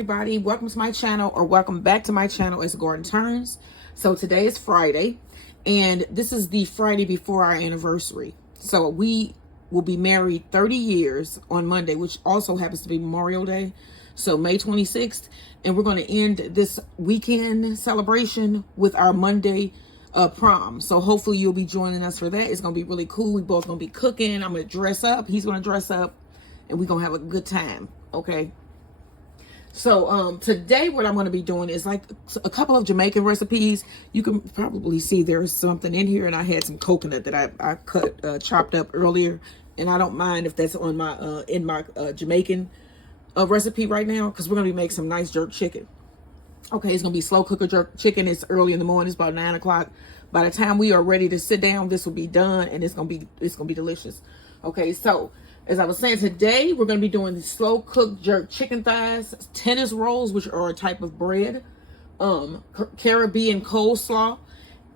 everybody, welcome to my channel, or welcome back to my channel. It's Gordon Turns. So today is Friday, and this is the Friday before our anniversary. So we will be married 30 years on Monday, which also happens to be Memorial Day, so May 26th. And we're going to end this weekend celebration with our Monday prom. So hopefully you'll be joining us for that. It's going to be really cool. We both going to be cooking. I'm going to dress up. He's going to dress up, and we're going to have a good time. Okay. So today what I'm going to be doing is like a couple of Jamaican recipes. You can probably see there's something in here, and I had some coconut that I cut chopped up earlier, and I don't mind if that's on my in my Jamaican recipe right now, because we're going to be making some nice jerk chicken. Okay, it's going to be slow cooker jerk chicken. It's early in the morning. It's about 9 o'clock. By the time we are ready to sit down, this will be done, and it's going to be delicious. Okay, so as I was saying, today we're going to be doing the slow cooked jerk chicken thighs, tennis rolls, which are a type of bread, Caribbean coleslaw,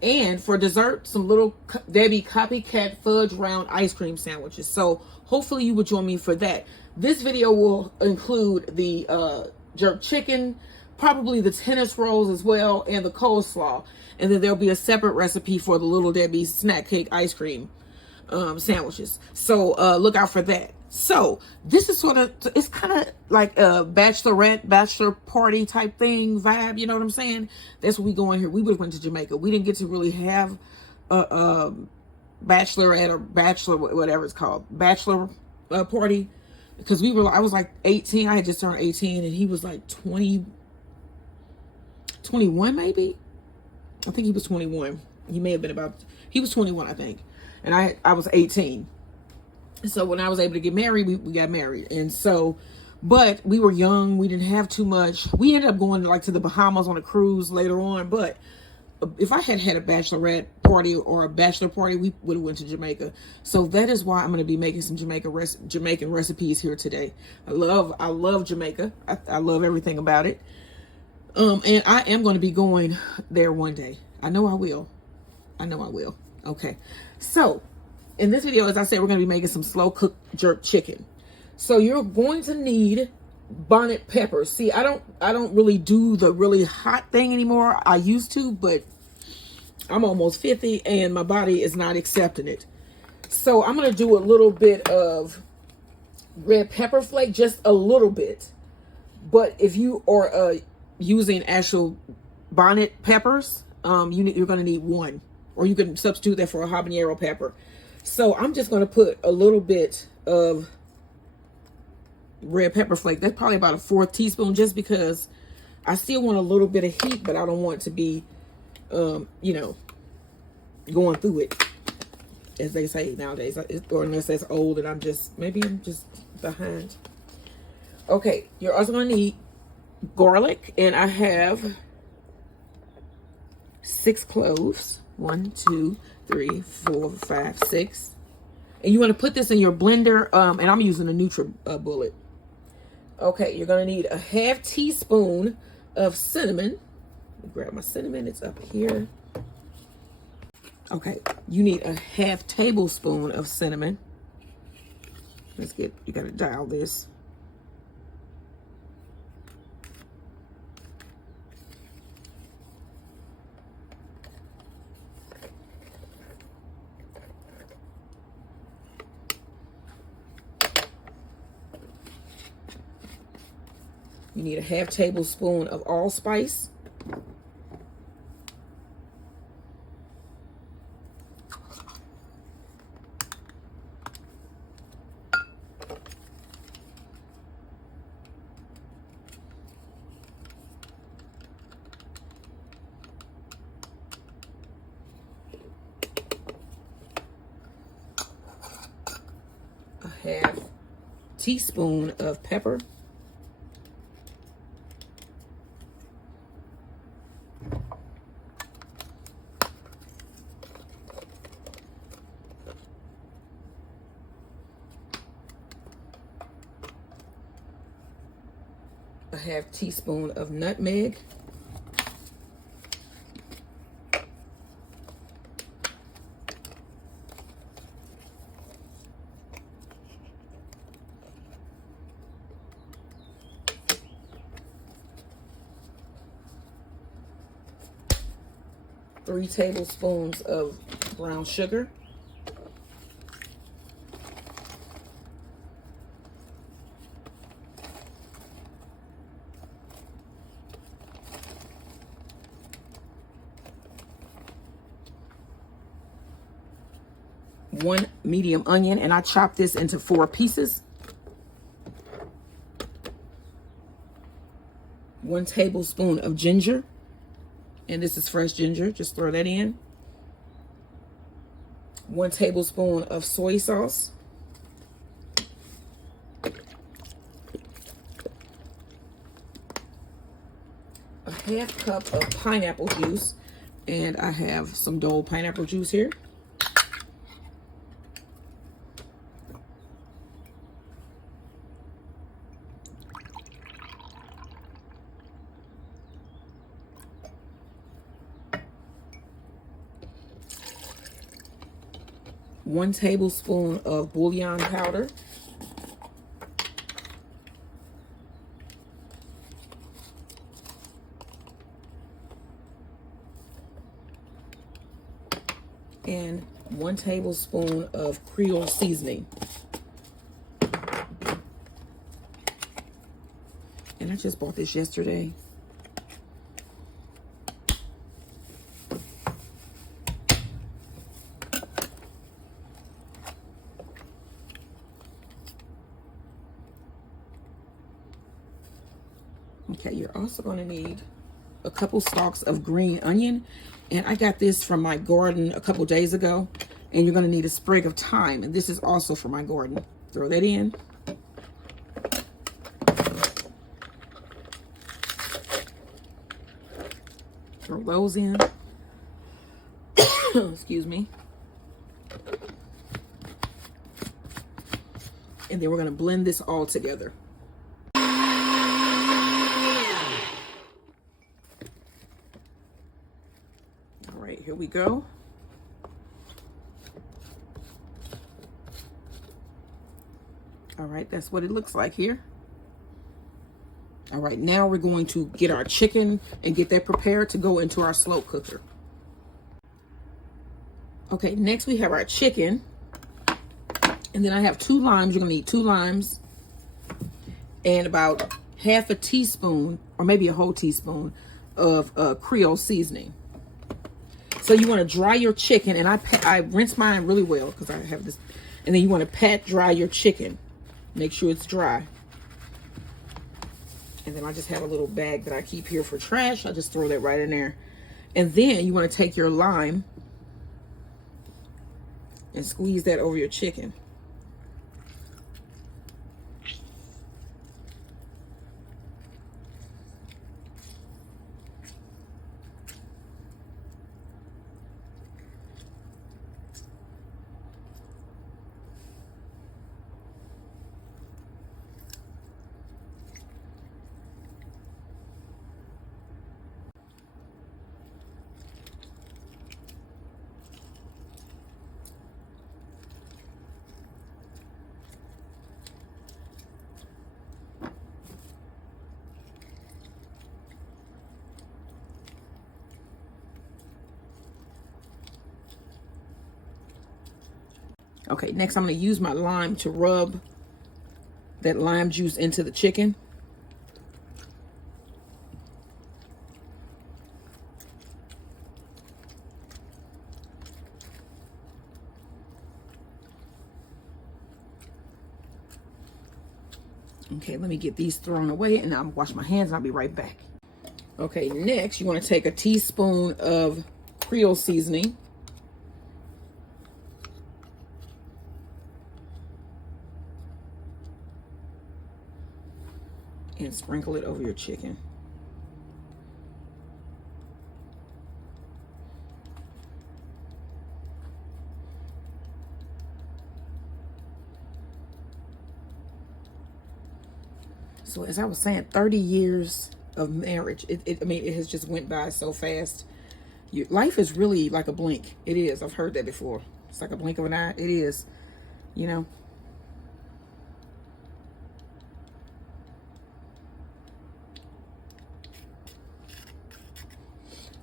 and for dessert, some little Debbie Copycat fudge round ice cream sandwiches. So hopefully you will join me for that. This video will include the jerk chicken, probably the tennis rolls as well, and the coleslaw. And then there'll be a separate recipe for the Little Debbie snack cake ice cream sandwiches. So look out for that. So this is sort of, it's kind of like a bachelor party type thing vibe, you know what I'm saying? That's what we going here. We would have went to Jamaica. We didn't get to really have a bachelorette or bachelor, whatever it's called, bachelor party, because I was like 18. I had just turned 18, and he was like 21 maybe. I think he was 21. He may have been he was 21, I think. And I was 18. So when I was able to get married, we got married. And so, but we were young. We didn't have too much. We ended up going to the Bahamas on a cruise later on. But if I had had a bachelorette party or a bachelor party, we would have went to Jamaica. So that is why I'm going to be making some Jamaican recipes here today. I love Jamaica. I love everything about it. And I am going to be going there one day. I know I will. Okay. So in this video, as I said, we're going to be making some slow cooked jerk chicken. So you're going to need bonnet peppers. See, I don't really do the really hot thing anymore. I used to, but I'm almost 50 and my body is not accepting it. So I'm going to do a little bit of red pepper flake, just a little bit. But if you are using actual bonnet peppers, you're going to need one, or you can substitute that for a habanero pepper. So I'm just going to put a little bit of red pepper flake. That's probably about a 4th teaspoon, just because I still want a little bit of heat, but I don't want it to be, going through it, as they say nowadays, or unless that's old and maybe I'm just behind. Okay, you're also going to need garlic, and I have 6 cloves. 1, 2, 3, 4, 5, 6. And you want to put this in your blender, and I'm using a NutriBullet. Okay, you're going to need a 1/2 teaspoon of cinnamon. Let me grab my cinnamon. It's up here. Okay, you need a 1/2 tablespoon of cinnamon. You got to dial this. You need a 1/2 tablespoon of allspice. A 1/2 teaspoon of pepper. A 1/2 teaspoon of nutmeg. 3 tablespoons of brown sugar. One medium onion, and I chopped this into 4 pieces. 1 tablespoon of ginger, and this is fresh ginger, just throw that in. 1 tablespoon of soy sauce. A half cup of pineapple juice, and I have some Dole pineapple juice here. One tablespoon of bouillon powder. And 1 tablespoon of Creole seasoning. And I just bought this yesterday. Okay, you're also going to need a couple stalks of green onion, and I got this from my garden a couple days ago. And you're going to need a sprig of thyme, and this is also from my garden. Throw that in. Throw those in. Excuse me. And then we're going to blend this all together. Here we go. All right, that's what it looks like here. All right, now we're going to get our chicken and get that prepared to go into our slow cooker. Okay, next we have our chicken. And then I have 2 limes. You're gonna need 2 limes and about half a teaspoon, or maybe a whole teaspoon of Creole seasoning. So you want to dry your chicken, and I rinse mine really well because I have this. And then you want to pat dry your chicken. Make sure it's dry. And then I just have a little bag that I keep here for trash. I just throw that right in there. And then you want to take your lime and squeeze that over your chicken. Okay, next I'm going to use my lime to rub that lime juice into the chicken. Okay, let me get these thrown away, and I'll wash my hands and I'll be right back. Okay, next you want to take a teaspoon of Creole seasoning. And sprinkle it over your chicken. So as I was saying, 30 years of marriage, I mean, it has just went by so fast. Life is really like a blink. It is. I've heard that before. It's like a blink of an eye. It is, you know.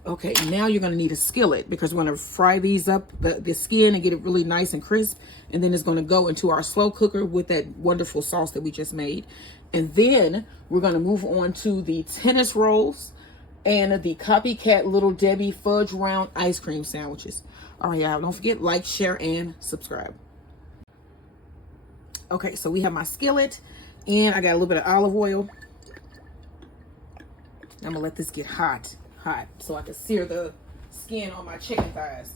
Okay, now you're going to need a skillet because we're going to fry these up, the skin, and get it really nice and crisp. And then it's going to go into our slow cooker with that wonderful sauce that we just made. And then we're going to move on to the tennis rolls and the Copycat Little Debbie fudge round ice cream sandwiches. All right, y'all, don't forget, like, share, and subscribe. Okay, so we have my skillet, and I got a little bit of olive oil. I'm going to let this get hot so I can sear the skin on my chicken thighs.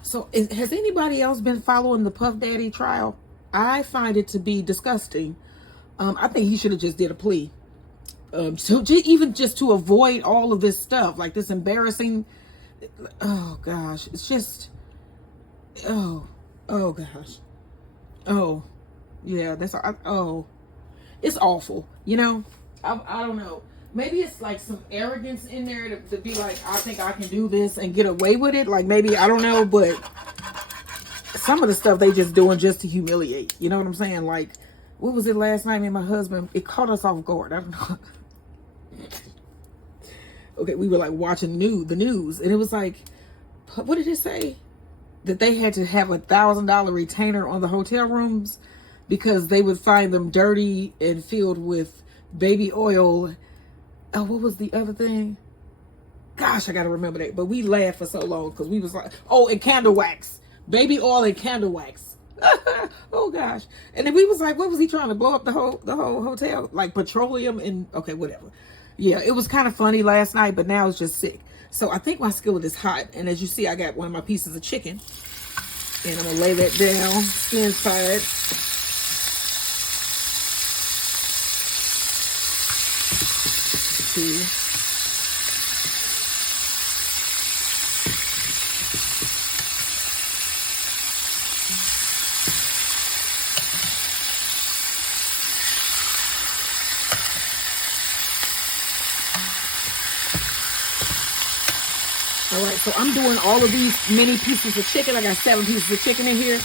So has anybody else been following the Puff Daddy trial? I find it to be disgusting. I think he should have just did a plea. So even just to avoid all of this stuff, like this embarrassing, oh gosh, it's just, oh gosh. Oh yeah, it's awful. You know, I don't know. Maybe it's like some arrogance in there to be like, I think I can do this and get away with it. Like maybe, I don't know, but some of the stuff they just doing just to humiliate. You know what I'm saying? Like, what was it last night? Me and my husband, it caught us off guard. I don't know. Okay, we were like watching the news, and it was like, what did it say? That they had to have $1,000 retainer on the hotel rooms because they would find them dirty and filled with baby oil. Oh, what was the other thing? Gosh, I gotta remember that. But we laughed for so long because we was like, oh, and candle wax, baby oil and candle wax. Oh gosh. And then we was like, what was he trying to blow up the whole hotel? Like petroleum and okay, whatever. Yeah, it was kind of funny last night, but now it's just sick. So I think my skillet is hot, and as you see, I got one of my pieces of chicken, and I'm gonna lay that down, skin side. See. All right, so I'm doing all of these mini pieces of chicken. I got 7 pieces of chicken in here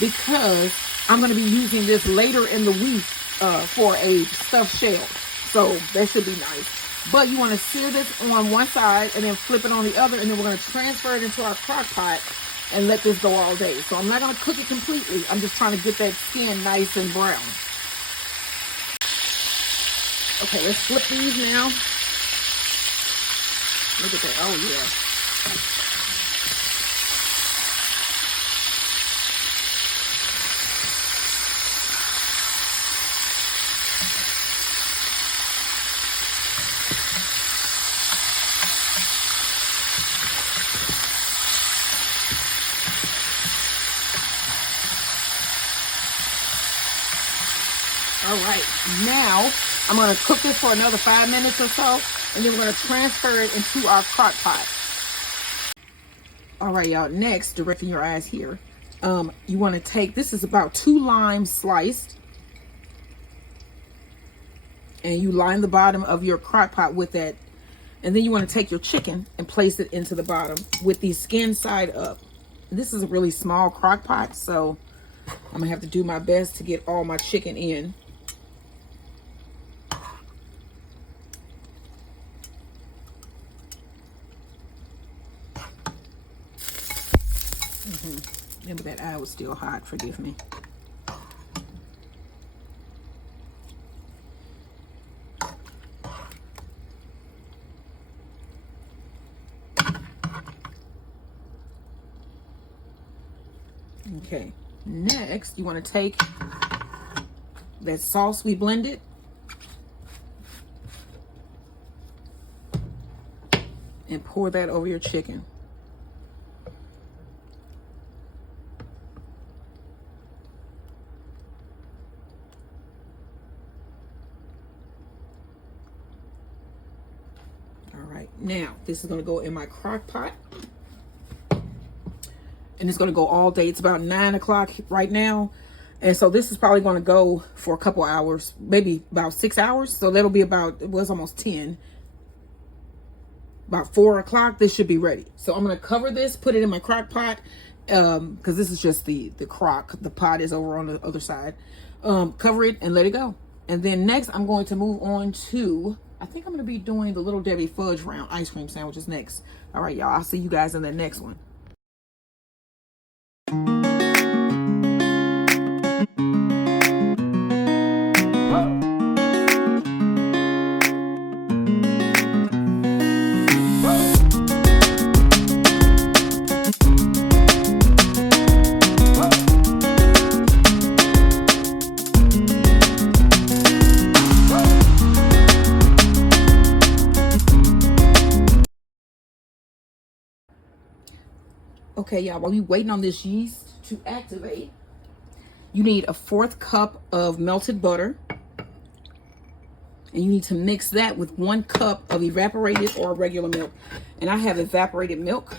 because I'm going to be using this later in the week for a stuffed shell. So that should be nice. But you want to sear this on one side and then flip it on the other, and then we're going to transfer it into our crock pot and let this go all day. So I'm not going to cook it completely. I'm just trying to get that skin nice and brown. Okay, let's flip these now. Look at that. Oh, yeah. All right, now I'm going to cook this for another 5 minutes or so, and then we're going to transfer it into our crock pot. All right, y'all, next, directing your eyes here, you want to take, this is about 2 limes sliced, and you line the bottom of your crock pot with that, and then you want to take your chicken and place it into the bottom with the skin side up. This is a really small crock pot, so I'm going to have to do my best to get all my chicken in. Remember that eye was still hot, forgive me. Okay, next you want to take that sauce we blended and pour that over your chicken. Now, this is going to go in my crock pot. And it's going to go all day. It's about 9 o'clock right now. And so this is probably going to go for a couple hours, maybe about 6 hours. So that'll be about, it was almost 10. About 4 o'clock, this should be ready. So I'm going to cover this, put it in my crock pot. Because this is just the crock. The pot is over on the other side. Cover it and let it go. And then next, I'm going to move on to I think I'm going to be doing the Little Debbie fudge round ice cream sandwiches next. All right, y'all. I'll see you guys in the next one. Okay, y'all, while we waiting on this yeast to activate, you need a 1/4 cup of melted butter. And you need to mix that with 1 cup of evaporated or regular milk. And I have evaporated milk.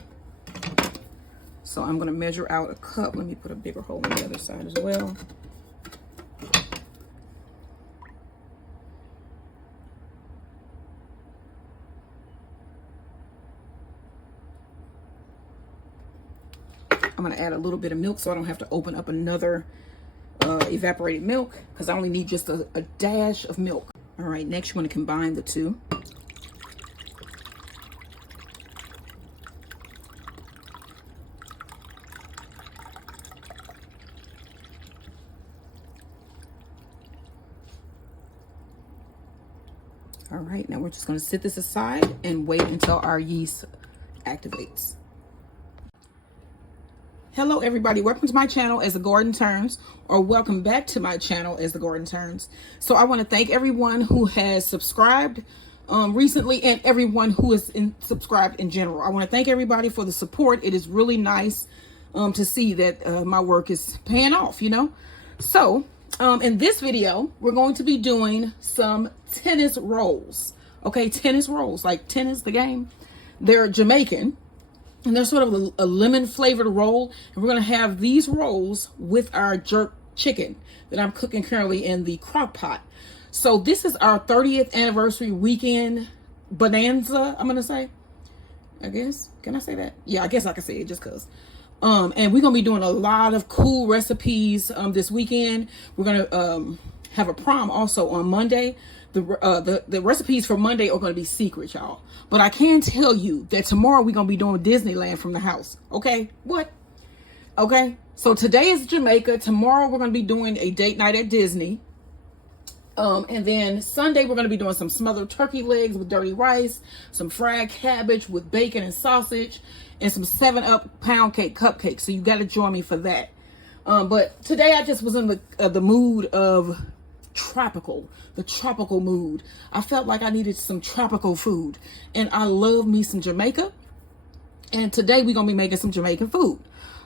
So I'm going to measure out a cup. Let me put a bigger hole on the other side as well. I'm going to add a little bit of milk so I don't have to open up another evaporated milk, because I only need just a dash of milk. All right, next you want to combine the two. All right, now we're just going to sit this aside and wait until our yeast activates. Hello everybody, welcome to my channel as the Garden Turns, or welcome back to my channel as the Garden Turns. So I want to thank everyone who has subscribed recently, and everyone who is subscribed in general. I want to thank everybody for the support. It is really nice to see that my work is paying off, you know. So in this video, we're going to be doing some tennis rolls. Okay, tennis rolls, like tennis, the game. They're Jamaican. And they're sort of a lemon flavored roll. And we're going to have these rolls with our jerk chicken that I'm cooking currently in the crock pot. So this is our 30th anniversary weekend bonanza, I'm going to say. I guess. Can I say that? Yeah, I guess I can say it just because. And we're going to be doing a lot of cool recipes this weekend. We're going to have a prom also on Monday. The recipes for Monday are going to be secret, y'all. But I can tell you that tomorrow we're going to be doing Disneyland from the house. Okay? What? Okay? So today is Jamaica. Tomorrow we're going to be doing a date night at Disney. And then Sunday we're going to be doing some smothered turkey legs with dirty rice, some fried cabbage with bacon and sausage, and some 7-Up pound cake cupcakes. So you got to join me for that. But today I just was in the mood of the tropical mood. I felt like I needed some tropical food, and I love me some Jamaica. And today we're gonna be making some Jamaican food.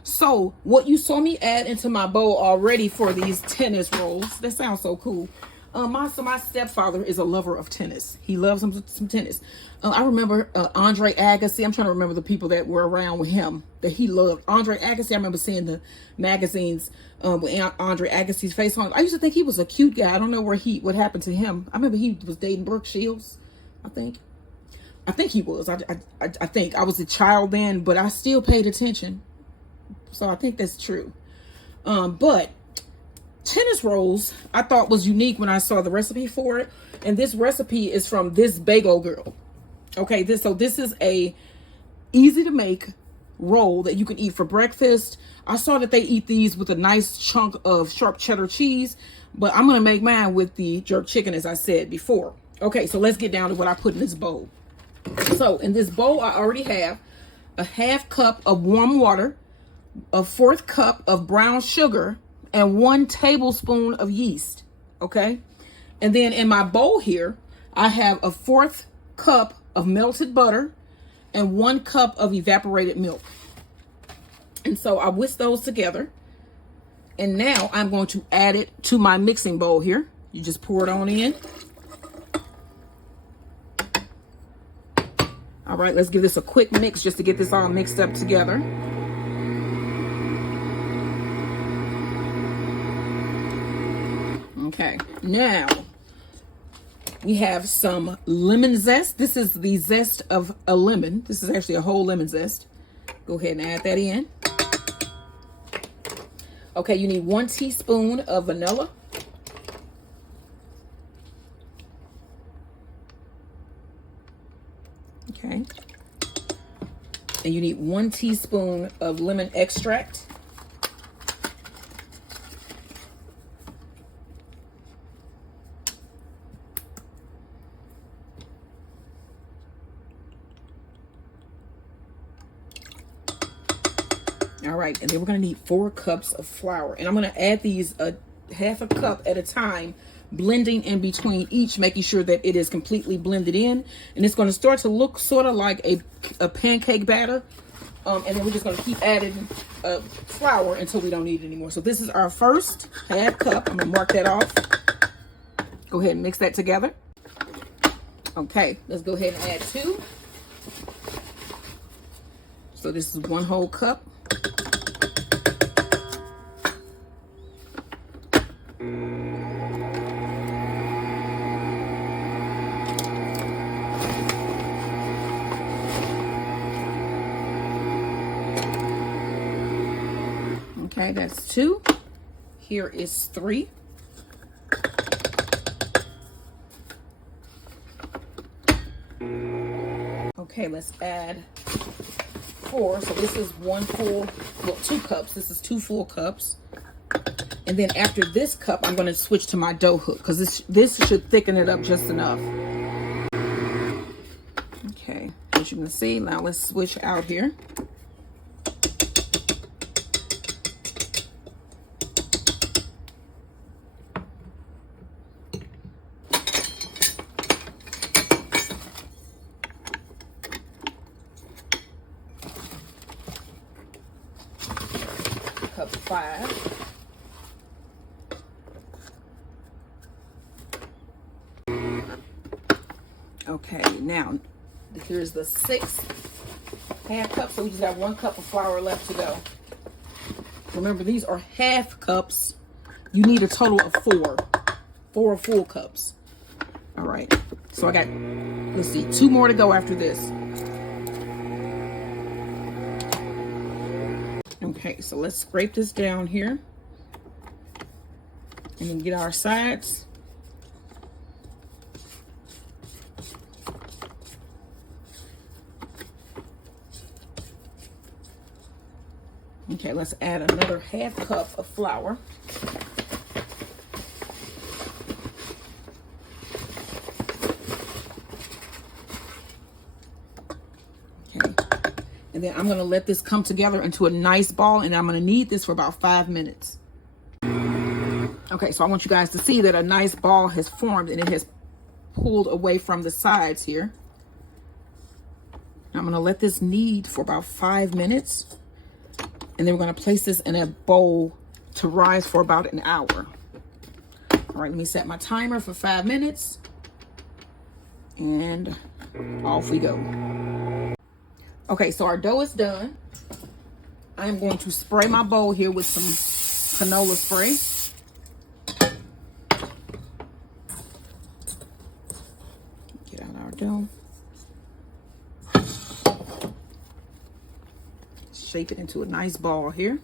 So what you saw me add into my bowl already for these tennis rolls, that sounds so cool. My stepfather is a lover of tennis. He loves some tennis. I remember Andre Agassi. I'm trying to remember the people that were around with him that he loved. Andre Agassi, I remember seeing the magazines with Andre Agassi's face on. I used to think he was a cute guy. I don't know what happened to him. I remember he was dating Brooke Shields, I think he was. I think I was a child then, but I still paid attention. So I think that's true. But tennis rolls I thought was unique when I saw the recipe for it. And this recipe is from This Bagel Girl. Okay, this is a easy to make roll that you can eat for breakfast. I saw that they eat these with a nice chunk of sharp cheddar cheese, but I'm going to make mine with the jerk chicken, as I said before. Okay, so let's get down to what I put in this bowl. So in this bowl, I already have a 1/2 cup of warm water, a 1/4 cup of brown sugar, and 1 tablespoon of yeast. Okay, and then in my bowl here, I have a 1/4 cup of melted butter and 1 cup of evaporated milk. And so I whisk those together. And now I'm going to add it to my mixing bowl here. You just pour it on in. All right, let's give this a quick mix just to get this all mixed up together. Okay, now we have some lemon zest. This is the zest of a lemon. This is actually a whole lemon zest. Go ahead and add that in. Okay, you need 1 teaspoon of vanilla. Okay. And you need 1 teaspoon of lemon extract. All right, and then we're gonna need 4 cups of flour. And I'm gonna add these half a cup at a time, blending in between each, making sure that it is completely blended in. And it's gonna start to look sort of like a pancake batter. And then we're just gonna keep adding flour until we don't need it anymore. So this is our first half cup. I'm gonna mark that off. Go ahead and mix that together. Okay, let's go ahead and add 2. So this is 1 whole cup. Okay, that's 2. Here is 3. Okay, let's add 4. So this is 1 full, well, 2 cups. This is 2 full cups. And then after this cup, I'm going to switch to my dough hook because this should thicken it up just enough. Okay, as you can see, now let's switch out here. Cup 5. Okay, now here's the 6th half cup. So we just got 1 cup of flour left to go. Remember, these are half cups. You need a total of 4 full cups. All right, so I got, let's see, 2 more to go after this. Okay, so let's scrape this down here and then get our sides. Okay, let's add another half cup of flour. Okay, and then I'm gonna let this come together into a nice ball, and I'm gonna knead this for about 5 minutes. Okay, so I want you guys to see that a nice ball has formed and it has pulled away from the sides here. I'm gonna let this knead for about 5 minutes. And then we're going to place this in a bowl to rise for about an hour. All right, let me set my timer for 5 minutes. And off we go. Okay, so our dough is done. I am going to spray my bowl here with some canola spray. Get out our dough. Shape it into a nice ball here.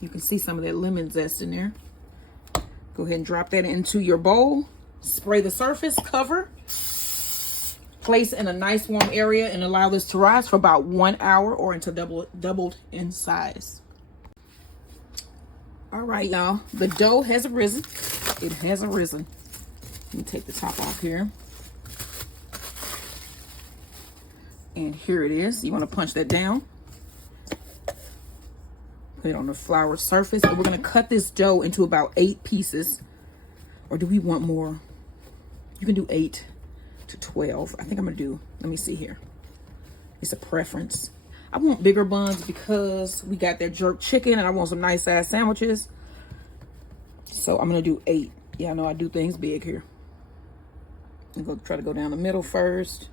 You can see some of that lemon zest in there. Go ahead and drop that into your bowl. Spray the surface, cover. Place in a nice warm area and allow this to rise for about 1 hour or until doubled in size. All right, y'all. The dough has arisen. It has arisen. Let me take the top off here. And here it is. You want to punch that down. Put it on the flour surface. And we're going to cut this dough into about 8 pieces. Or do we want more? You can do 8 to 12. I think I'm going to do, let me see here. It's a preference. I want bigger buns because we got that jerk chicken and I want some nice ass sandwiches. So I'm going to do 8. Yeah, I know I do things big here. I'm going to try to go down the middle first.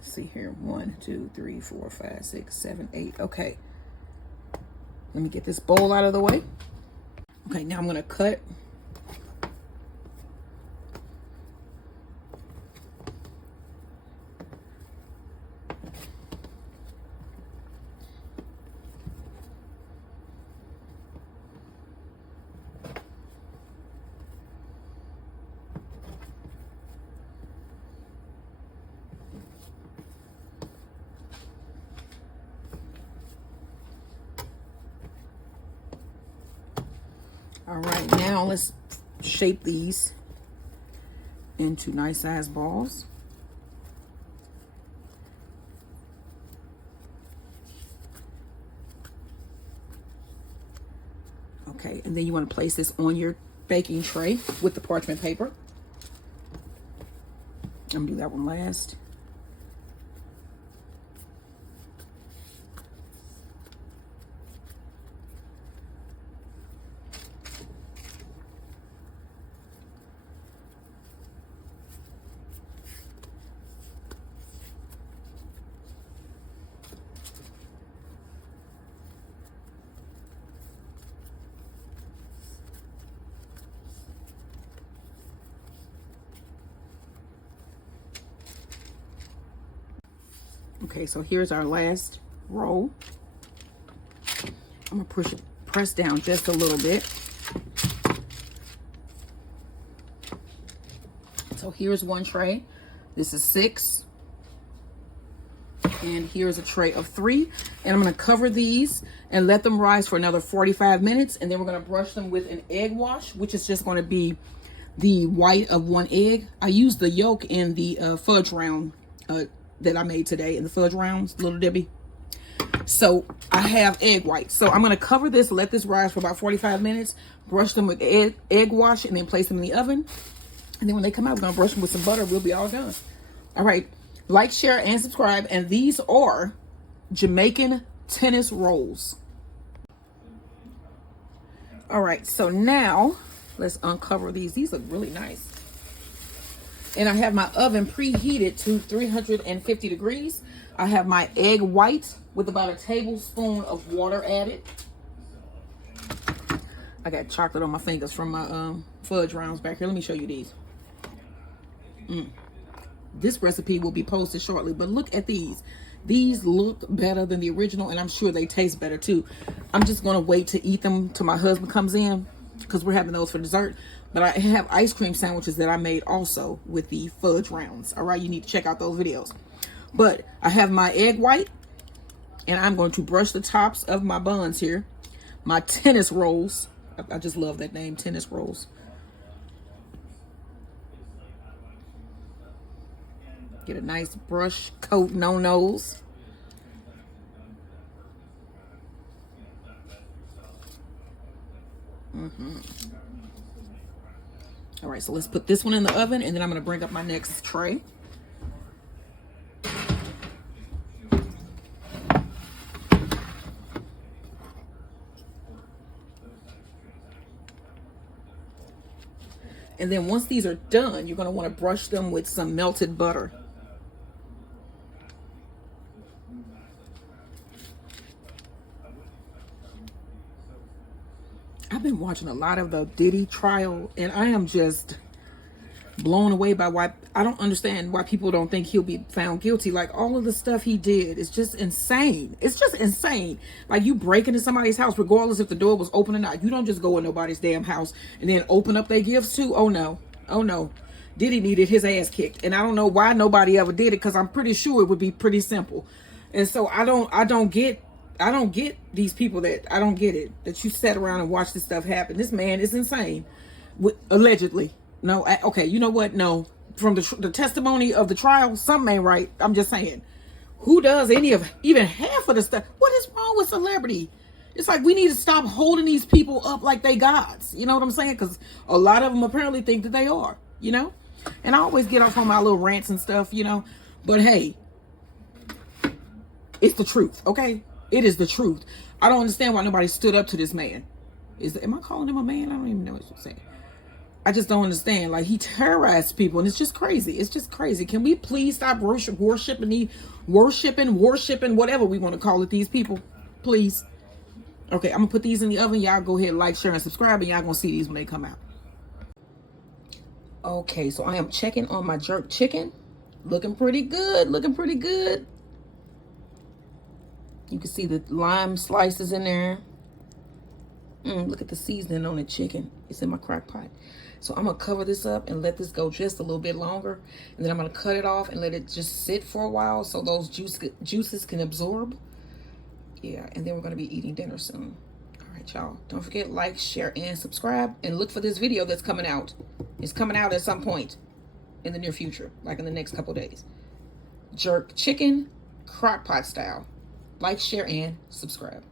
See here, 1, 2, 3, 4, 5, 6, 7, 8. Okay, Let me get this bowl out of the way. Okay, now I'm going to cut. All right, now let's shape these into nice size balls. Okay, and then you want to place this on your baking tray with the parchment paper. I'm gonna do that one last. Okay, so here's our last roll. I'm gonna press down just a little bit. So here's one tray. This is 6. And here's a tray of 3. And I'm gonna cover these and let them rise for another 45 minutes. And then we're gonna brush them with an egg wash, which is just gonna be the white of 1 egg. I used the yolk in the fudge round that I made today in the fudge rounds, Little Debbie. So I have egg white. So I'm gonna cover this, let this rise for about 45 minutes, brush them with egg wash, and then place them in the oven. And then when they come out, we're gonna brush them with some butter. We'll be all done. All right, like, share, and subscribe. And these are Jamaican tennis rolls. All right, so now let's uncover these. These look really nice. And I have my oven preheated to 350 degrees. I have my egg white with about a tablespoon of water added. I got chocolate on my fingers from my fudge rounds back here. Let me show you these. This recipe will be posted shortly, but look at these. These look better than the original, and I'm sure they taste better too. I'm just gonna wait to eat them till my husband comes in, because we're having those for dessert. But I have ice cream sandwiches that I made also with the fudge rounds. All right, you need to check out those videos. But I have my egg white, and I'm going to brush the tops of my buns here. My tennis rolls. I just love that name, tennis rolls. Get a nice brush coat on those. All right, so let's put this one in the oven, and then I'm going to bring up my next tray. And then once these are done, you're going to want to brush them with some melted butter. I've been watching a lot of the Diddy trial, and I am just blown away by why I don't understand why people don't think he'll be found guilty. Like, all of the stuff he did is just insane. It's just insane. Like, you break into somebody's house, regardless if the door was open or not. You don't just go in nobody's damn house and then open up their gifts too. Oh no, oh no. Diddy needed his ass kicked, and I don't know why nobody ever did it, because I'm pretty sure it would be pretty simple. And so I don't get these people that I don't get it, that you sat around and watch this stuff happen. This man is insane, allegedly. No, okay, you know what? No, from the testimony of the trial, something ain't right. I'm just saying, who does any of even half of the stuff? What is wrong with celebrity? It's like we need to stop holding these people up like they gods. You know what I'm saying? Because a lot of them apparently think that they are. You know, and I always get off on my little rants and stuff. You know, but hey, it's the truth. Okay. It is the truth. I don't understand why nobody stood up to this man. Am I calling him a man? I don't even know what you're saying. I just don't understand. Like, he terrorized people, and it's just crazy. It's just crazy. Can we please stop worshiping, whatever we want to call it, these people? Please. Okay, I'm gonna put these in the oven. Y'all go ahead, like, share, and subscribe, and y'all gonna see these when they come out. Okay, so I am checking on my jerk chicken. Looking pretty good, looking pretty good. You can see the lime slices in there. Look at the seasoning on the chicken. It's in my crock pot. So I'm gonna cover this up and let this go just a little bit longer. And then I'm gonna cut it off and let it just sit for a while so those juices can absorb. Yeah, and then we're gonna be eating dinner soon. All right, y'all. Don't forget, like, share, and subscribe. And look for this video that's coming out. It's coming out at some point in the near future, like in the next couple days. Jerk chicken, crock pot style. Like, share, and subscribe.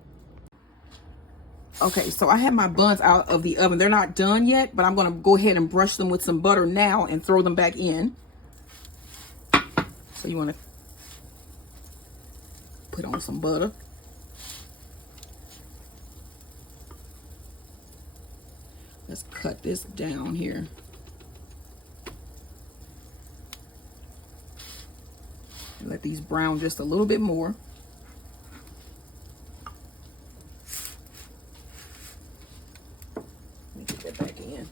Okay, so I have my buns out of the oven. They're not done yet, but I'm gonna go ahead and brush them with some butter now and throw them back in. So you wanna put on some butter. Let's cut this down here. And let these brown just a little bit more. Let me get that back in.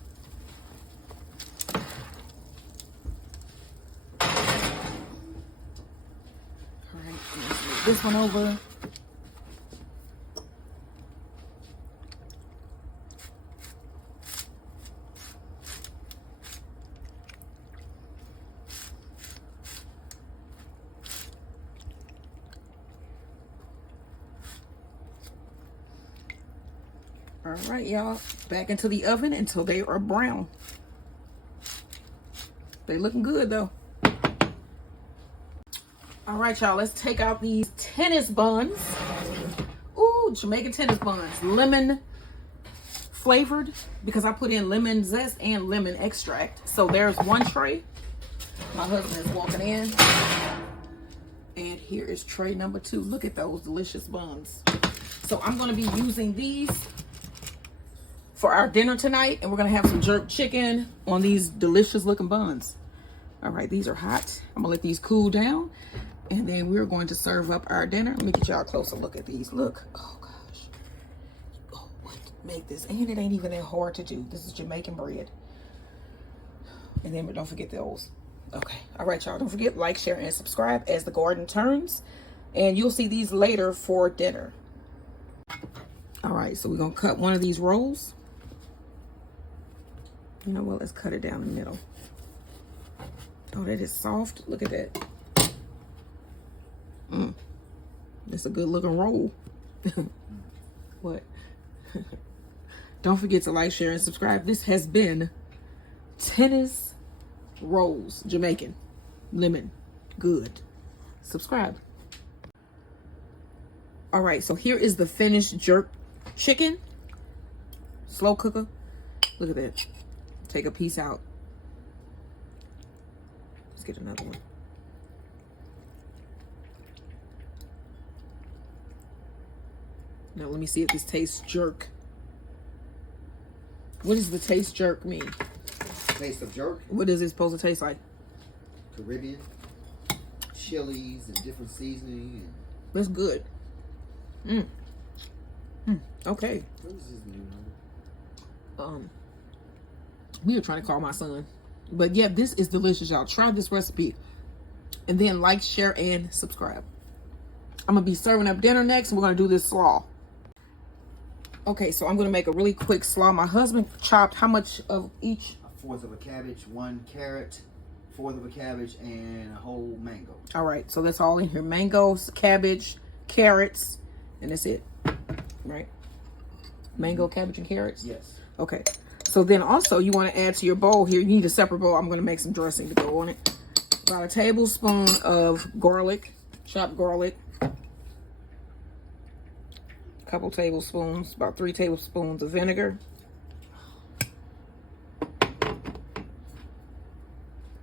All right, let's move this one over. All right, y'all, back into the oven until they are brown. They looking good though. All right, y'all, let's take out these tennis buns. Ooh, Jamaican tennis buns, lemon flavored, because I put in lemon zest and lemon extract. So there's one tray. My husband is walking in. And here is tray number 2. Look at those delicious buns. So I'm gonna be using these for our dinner tonight, and we're gonna have some jerk chicken on these delicious looking buns. All right, these are hot. I'm gonna let these cool down, and then we're going to serve up our dinner. Let me get y'all a closer look at these. Look, oh gosh. Oh, what make this? And it ain't even that hard to do. This is Jamaican bread. And then don't forget those. Okay, all right, y'all, don't forget, like, share, and subscribe as the garden turns, and you'll see these later for dinner. All right, so we're gonna cut one of these rolls. You know what, let's cut it down the middle. Oh, that is soft. Look at that. That's a good looking roll. What? Don't forget to like, share, and subscribe. This has been tennis rolls, Jamaican, lemon, good. Subscribe. All right, so here is the finished jerk chicken. Slow cooker. Look at that. Take a piece out. Let's get another one. Now let me see if this tastes jerk. What does the taste jerk mean? Taste of jerk? What is it supposed to taste like? Caribbean, chilies, and different seasoning. That's good. Okay. What is his name? We were trying to call my son. But yeah, this is delicious, y'all. Try this recipe. And then like, share, and subscribe. I'm going to be serving up dinner next, and we're going to do this slaw. Okay, so I'm going to make a really quick slaw. My husband chopped how much of each? 1/4 of a cabbage, 1 carrot, 1/4 of a cabbage, and a whole mango. All right, so that's all in here. Mangoes, cabbage, carrots, and that's it, right? Mango, cabbage, and carrots? Yes. Okay. So then also you want to add to your bowl here. You need a separate bowl. I'm going to make some dressing to go on it. About a tablespoon of garlic, chopped garlic. A couple tablespoons, about 3 tablespoons of vinegar.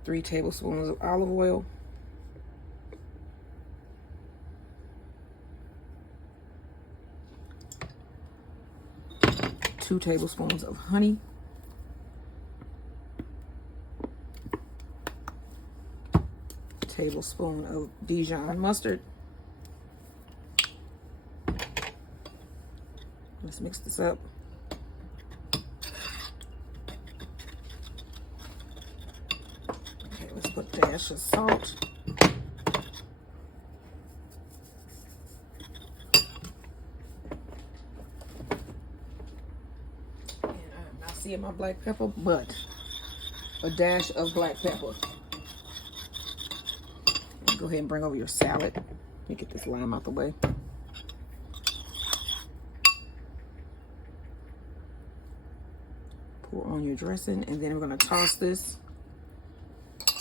3 tablespoons of olive oil. 2 tablespoons of honey. Tablespoon of Dijon mustard. Let's mix this up. Okay, let's put a dash of salt. And I'm not seeing my black pepper, but a dash of black pepper. Go ahead and bring over your salad. Let me get this lime out the way. Pour on your dressing, and then we're gonna toss this.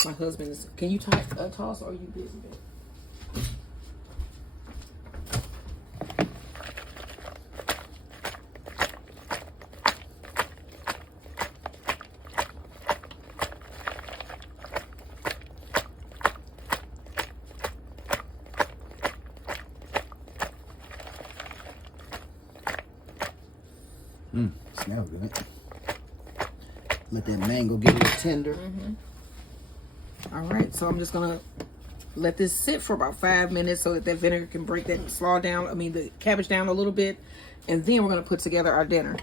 My husband is, can you toss, or are you busy, babe? Smells good. Let that mango get a little tender. All right, so I'm just gonna let this sit for about 5 minutes so that that vinegar can break that slaw down, the cabbage down a little bit, and then we're gonna put together our dinner.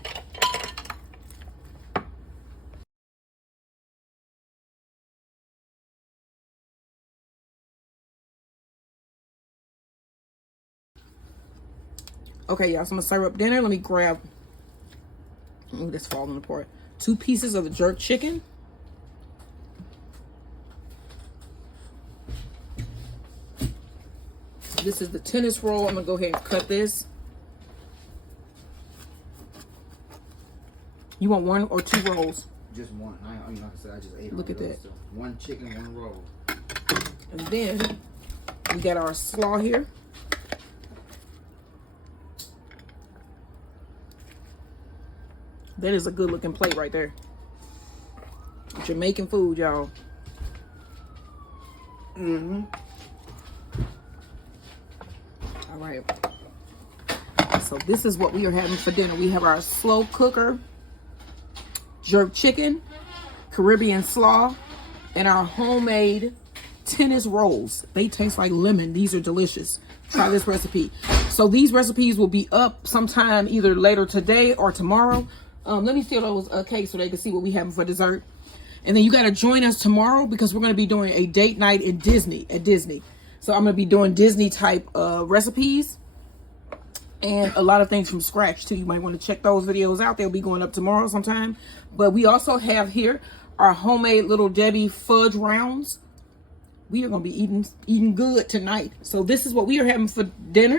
Okay, y'all, so I'm gonna serve up dinner. Let me grab, ooh, that's falling apart. 2 pieces of the jerk chicken. This is the tennis roll. I'm gonna go ahead and cut this. You want 1 or 2 rolls? Just one. Like I said, I just ate. Look at that. So 1 chicken, 1 roll. And then we got our slaw here. That is a good looking plate right there. Jamaican food, y'all. All right. So this is what we are having for dinner. We have our slow cooker jerk chicken, Caribbean slaw, and our homemade tennis rolls. They taste like lemon. These are delicious. Try this recipe. So these recipes will be up sometime either later today or tomorrow. Let me steal those cakes so they can see what we have for dessert. And then you got to join us tomorrow because we're going to be doing a date night at Disney. So I'm going to be doing Disney type recipes and a lot of things from scratch too. You might want to check those videos out. They'll be going up tomorrow sometime. But we also have here our homemade Little Debbie fudge rounds. We are going to be eating good tonight. So this is what we are having for dinner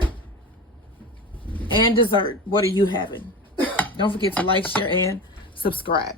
and dessert. What are you having? Don't forget to like, share, and subscribe.